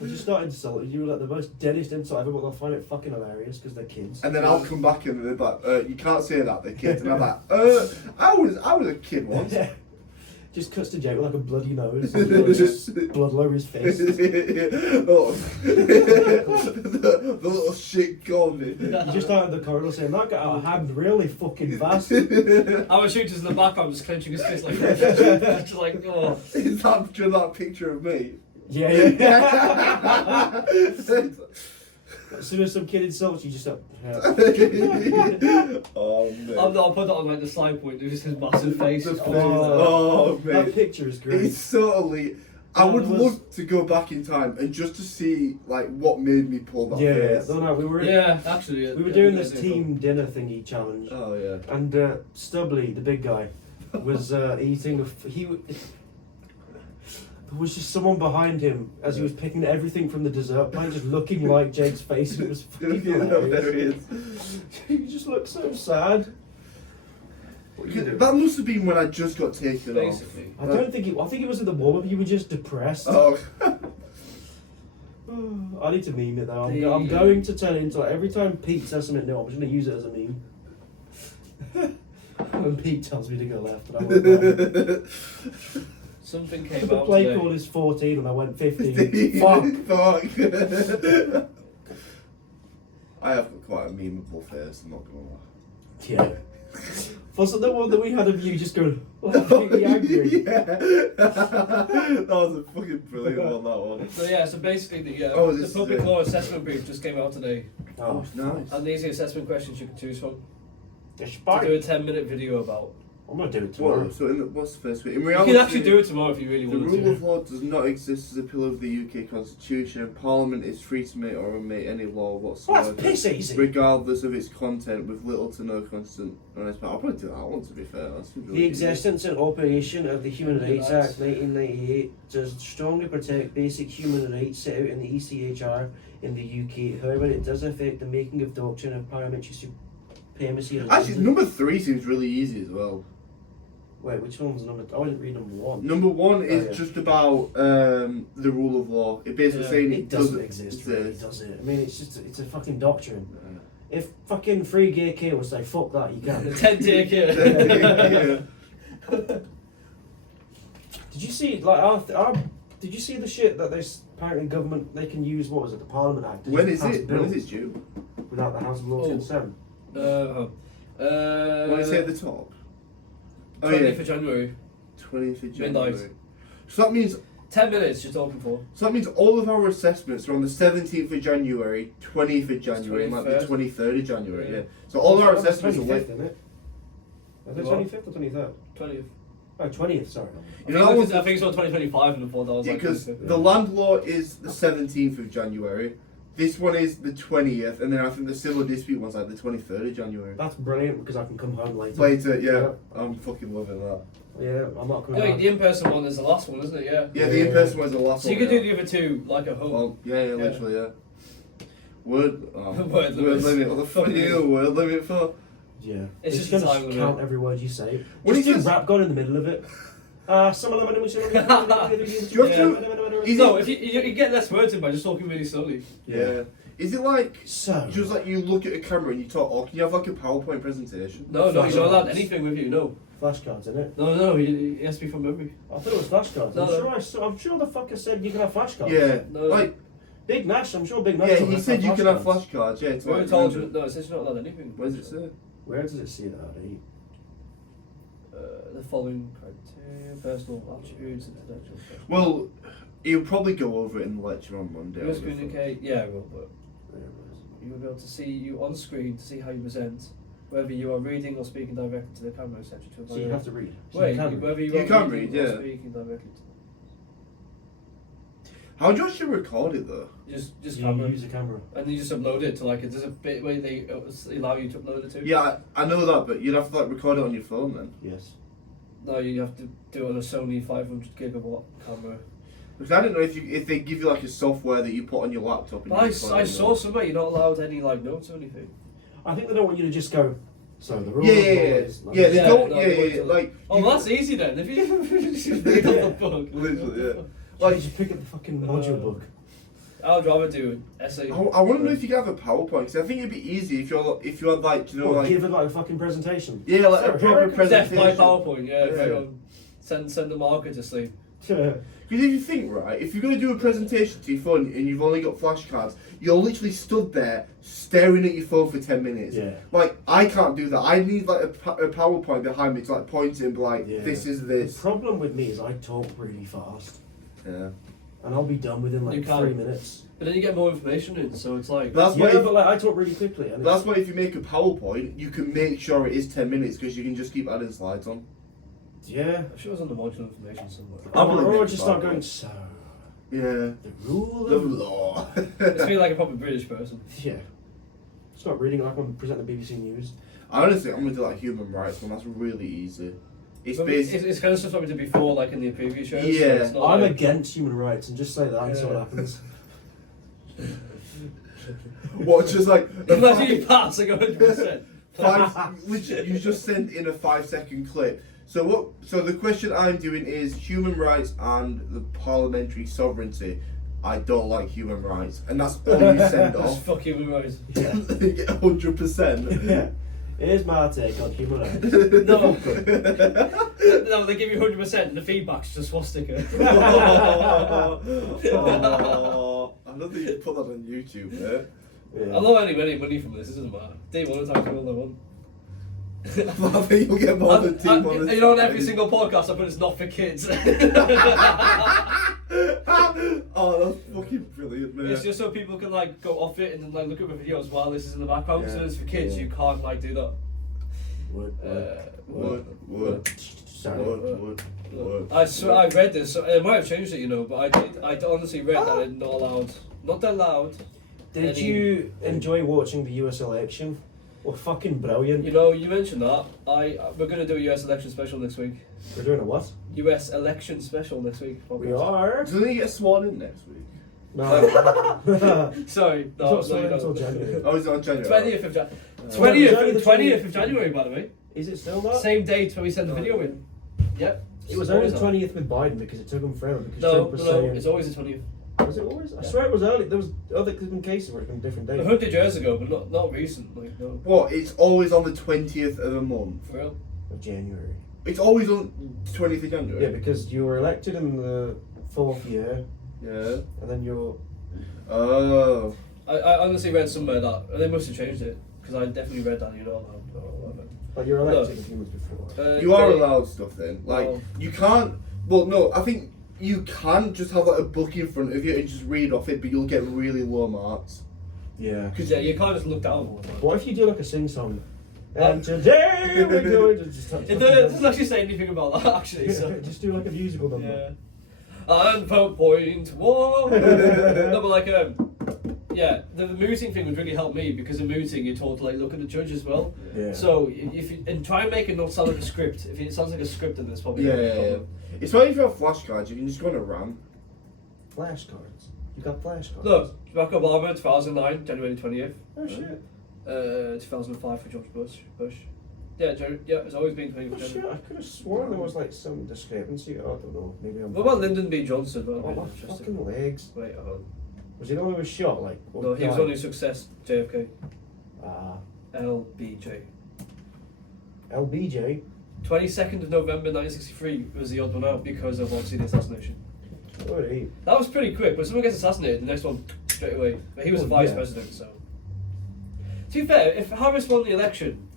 They just start insulting you like the most deadest insult ever, but they'll find it fucking hilarious because they're kids. And then I'll come back and they're like, you can't say that, they're kids. And I'm like, I was a kid once. Just cuts to Jake with like a bloody nose, and just blood all over his face. Oh. the little shit called me. You just out in the corridor saying that got out of hand really fucking fast. Our shooters in the background just clenching his fist like just like, oh. Is that picture of me? Yeah. As soon as some kid insults you, just like, Oh man. I'll put that on like the slide point, just his massive face. Oh man. that picture is great. It's so elite. I would That was- love to go back in time and just to see like what made me pull that face. No, we were Yeah, actually. we were doing this team dinner thingy challenge, Oh yeah. and Stubbly, the big guy, was eating. There was just someone behind him as he was picking everything from the dessert plate, just looking like Jake's face. It was fucking hilarious. He just looked so sad. What are you doing? That must have been when I just got taken off. Basically. I don't think I think it was in the warm up. You were just depressed. Oh. I need to meme it though. I'm, The- I'm going to turn into like every time Pete says something new, I'm just going to use it as a meme. When Pete tells me to go left, and I went right. Something came The out play today. call is 14 and I went 15. Fuck. Fuck. I have got quite a memeable face, I'm not gonna lie. Yeah. Wasn't the one that we had of you just going, completely angry? Yeah. That was a fucking brilliant one, that one. So yeah, so basically the Oh, the this is public it. law assessment brief just came out today. Oh, Nice. And these are assessment questions you can choose from the to do spark. a 10-minute video about. I'm going to do it tomorrow. What, so what's the first bit? In You reality, can actually do it tomorrow if you really the want rule to. of law does not exist as a pillar of the UK Constitution. Parliament is free to make or omit any law Well, whatsoever, that's piss easy. regardless of its content, with little to no constant. I'll probably do that one, to be fair. That's really The easy. existence and operation of the Human Rights Nice. Act 1998 does strongly protect basic human rights set out in the ECHR in the UK. However, it does affect the making of doctrine of parliamentary supremacy. and Actually, religion. number 3 seems really easy as well. Wait, which one was number? I didn't read number 1. Number 1 is yeah. just about the rule of law. It basically Yeah. saying It doesn't exist, really, does it? I mean, it's a fucking doctrine. If fucking Free Gay K was say fuck that, you The can't. 10-day Yeah. Did you see did you see the shit that this apparently government they can use? What was it? The Parliament Act. to When just is pass it? bills When is it due? without the House of Lords Oh. consent? When is it at the top? 20th of January. 20th of Midnight. January. So that means 10 minutes you're talking for. all of our assessments are on the 17th of January, 20th of January, and like the 23rd. 23rd of January. Yeah. Yeah. So all our That's assessments are 25th, late. isn't it? Is it What? 25th or 23rd? 20th. Oh, 20th, sorry. You know, that one's- I think it's on 2025 and I thought that was like Because 25th. the land law is the 17th of January. This one is the 20th, and then I think the civil dispute one's like the 23rd of January. That's brilliant because I can come home later. Later, yeah. I'm fucking loving that. Yeah, I'm not coming Wait, back. the in-person one is the last one, isn't it? Yeah. Yeah, the Yeah. in-person one's the last So one. you could yeah. do the other two like at home. Well, yeah, literally, yeah. Word Word limit. limit. What the fuck are you word limit for? Yeah. It's It's just going the time to limit. count every word you say. What Just he do says- rap God in the middle of it. Some of them Do you have to- Is No, it- if you get less words in by just talking really slowly. Yeah. Is it like So. just like you look at a camera and you talk, or can you have like a PowerPoint presentation? No, you're not allowed Flashcards. anything with you. No, Flashcards, isn't it? no, he has to be from memory. I thought it was flashcards. No, no. I'm sure the fucker said you can have flashcards. Yeah. No. Like Big Nash, I'm sure Big Nash. yeah, will he have said you can have flashcards. flashcards. Yeah. It's We were like, told you. No, it says you're not allowed anything. Where does it say? Where does it see that? Eddie? The following criteria: personal attributes, intellectual. Well, he'll probably go over it in the lecture on Monday. You I must would have thought. communicate. Yeah, well, but There it was. you will be able to see you on screen to see how you present, whether you are reading or speaking directly to the camera, etc. To So you have to read. So Wait, you can read. whether you, You are can reading read, or yeah. speaking directly to. How do you actually record it though? Just You camera, use a camera. and you just upload it to like there's a bit where they allow you to upload it to. Yeah, I know that, but you'd have to like record it on your phone then. Yes. No, you have to do it on a Sony 500 gigawatt camera. Because I don't know if they give you like a software that you put on your laptop. And I you put it saw on. somewhere you're not allowed any like notes or anything. I think they don't want you to just go. So the rule Yeah, of yeah, law yeah. is. Yeah, they Yeah, don't. no, Yeah, they yeah, won't like. Oh, you- well, that's easy then. If you just read off the book. Literally, yeah. Like, just pick up the fucking module book. I would rather do an essay. I want to know if you could have a PowerPoint. Cause I think it'd be easy if you're like, you know, Or like. give it like a fucking presentation. Yeah, like a Sorry, proper American Death presentation. by PowerPoint, yeah. Yeah. Right on. Send the marker to sleep. Yeah. Because if you think, right, if you're going to do a presentation to your phone and you've only got flashcards, you're literally stood there staring at your phone for 10 minutes. Yeah. Like, I can't do that. I need, like, a PowerPoint behind me to, like, point it and be like, Yeah. this is The this. problem with me is I talk really fast, Yeah. and I'll be done within You like can't. 3 minutes. But then you get more information in, so it's like. That's Yeah, why. but like I talk really quickly. And That's why if you make a PowerPoint, you can make sure it is 10 minutes because you can just keep adding slides on. yeah. I'm sure it was on the modular information somewhere. I believe Or it, just by start the way. going. So Yeah. the rule The of law. It's feel like a proper British person. yeah. Start reading like I'm presenting BBC News. Honestly, I'm going to do, like, human rights one. That's really easy. It's But basically. it's kind of stuff like we did before, like in the previous shows. Yeah. So it's not I'm like, against human rights, and just say that and see what Yeah. happens. What, just like. Imagine you pass like 100%. Literally, you just sent in a 5-second clip. So what? So the question I'm doing is human rights and the parliamentary sovereignty. I don't like human rights, and that's all you send Just off. fuck you with Rose. Yeah. You get 100%. Yeah. Here's my take on human rights. No. No, they give you 100% and the feedback's just swastika. Oh, I don't think you put that on YouTube, eh? Yeah. I'm not earning any money from this, it doesn't matter. They monetize all they want. I think you'll get more than 2 months. You know, on every single podcast I put it's not for kids. Oh, that's fucking brilliant, man. It's just so people can like go off it and then like look at the videos while this is in the background. Yeah. So it's for kids, Yeah. you can't like do that. Wood. Sorry. Wood. I swear I read this. So it might have changed it, you know, but I honestly read that it's not allowed. Not allowed. Did Any- you enjoy watching the US election? Well, fucking brilliant. You know, you mentioned that. We're gonna do a US election special next week. We're doing a what? US election special next week. We podcast. are. Doesn't he get sworn in next week? No. Sorry, It's no, not starting no, until January. Oh, he's on January. 20th of January the 20th of January, by the way. Is it still that? Same date when we sent the video in. Yep. It was only the 20th with Biden because it took him forever because No, Trump was no, saying. it's always the 20th. Was it always? I Yeah. swear it was early. There was other cases where it's been different days. 100 years ago, but not recent. Like, no. What? It's always on the 20th of the month. For real. Of January. It's always on 20th of January. Yeah, because you were elected in the 4th year, Yeah. and then you're. Oh. I honestly read somewhere that, and they must have changed it, because I definitely read that, you know, or whatever. Like you're elected No. a few months before. You are they- allowed stuff then. Like, Well- you can't. Well, no, I think you can just have like a book in front of you and just read off it, but you'll get really low marks. Yeah. Because yeah, you can't just look down. All the time. What if you do like a sing song? And today we're going to just. It doesn't actually say anything about that, actually. So. Just do like a musical number. Yeah. And for point one. No, but like yeah, the mooting thing would really help me because in mooting you're told to like look at the judge as well. Yeah. So if you and try and make it not sound like a script. If it sounds like a script, then there's probably Yeah, gonna be a yeah, yeah. problem. It's fine if you have flashcards, you can just go on a rant. Flashcards. You got flashcards. Look, Barack Obama, 2009, January 20th. Oh shit. 2005 for George Bush. Yeah, it's always been 20th Oh of shit. January. I could have sworn there was like some discrepancy. Oh, I don't know. Maybe I'm. What about Lyndon B. Johnson? That Oh would be my interesting. fucking legs. Wait, hold on. Was he the one who was shot? Like. or No, he was died? on his success, JFK. Ah. LBJ. LBJ. 22nd of November 1963 was the odd one out because of obviously the assassination. Alright. That was pretty quick, but someone gets assassinated, the next one straight away. But he was the Well, vice yeah. president, so. To be fair, if Harris won the election,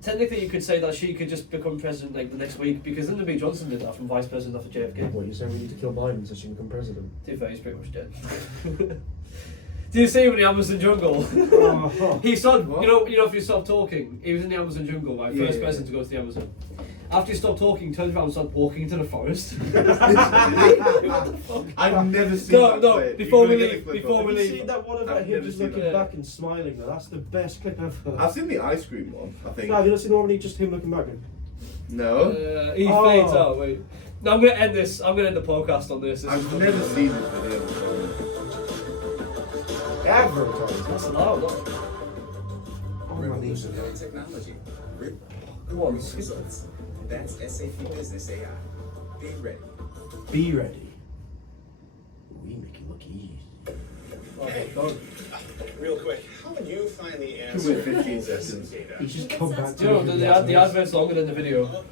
technically you could say that she could just become president like the next week because Lyndon B. Johnson did that from vice president after JFK. What, you saying we need to kill Biden so she can become president? To be fair, he's pretty much dead. Did you see him in the Amazon jungle? Oh. He stopped, What? you know, if you stop talking, he was in the Amazon jungle, right? Yeah, First yeah, person yeah. to go to the Amazon. After he stopped talking, turned around and started walking into the forest. What the fuck? I've never seen No, that no, clip. before You're we gonna get leave- the clip before of we it. Have you leave- seen that one I've about him never just seen looking that. back and smiling though? That's the best clip ever. I've seen the ice cream one, I think. No, have you not seen the one when he just him looking back and No. He Oh. fades out, wait. No, I'm gonna end this. I'm gonna end the podcast on this. This is I've fucking- never seen this video before. Advertising. That's loud. Look. Oh, my knees are Revolutionary technology. Come on, Quick results. That's SAP Business AI. Be ready. Be ready. We make it look easy. Oh my god. Real quick, how would you find the 2 answer minutes, 15 to this seconds. data? He's just come back to You know, the advert's longer than the video.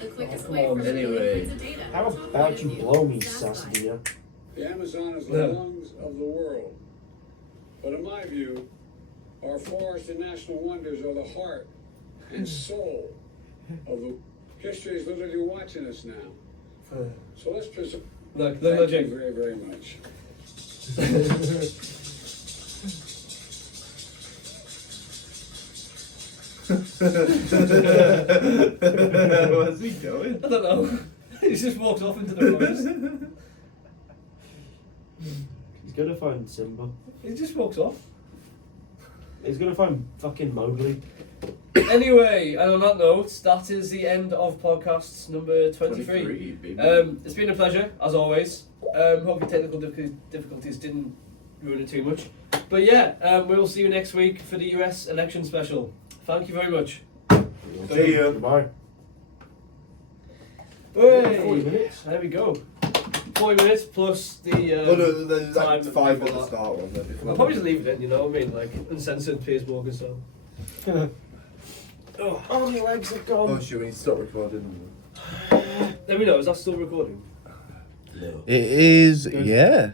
The quickest Oh, way come for on. Anyway. the data. How about you blow me, Sasdia? The Amazon is Yeah. the lungs of the world. But in my view, our forests and national wonders are the heart and soul of the history is literally watching us now. So let's preserve. Look, Thank look, you Jake. very, very much. Where's he going? I don't know. He just walks off into the forest. He's gonna find Simba. He just walks off. He's gonna find fucking Mowgli. Anyway, and on that note, that is the end of podcasts number 23. baby. It's been a pleasure, as always. Hope your technical difficulties didn't ruin it too much. But yeah, we'll see you next week for the US election special. Thank you very much. See ya. Goodbye. Hey, 40 minutes. there we go. 40 minutes plus the. Oh no, there's time like 5 at before the that. start, wasn't there? I'll probably just leave it in, you know what I mean? Like, uncensored Piers Morgan style. Oh, Oh, my legs are Oh gone. shit, we need to stop recording. let me know, is that still recording? It is, Good. yeah.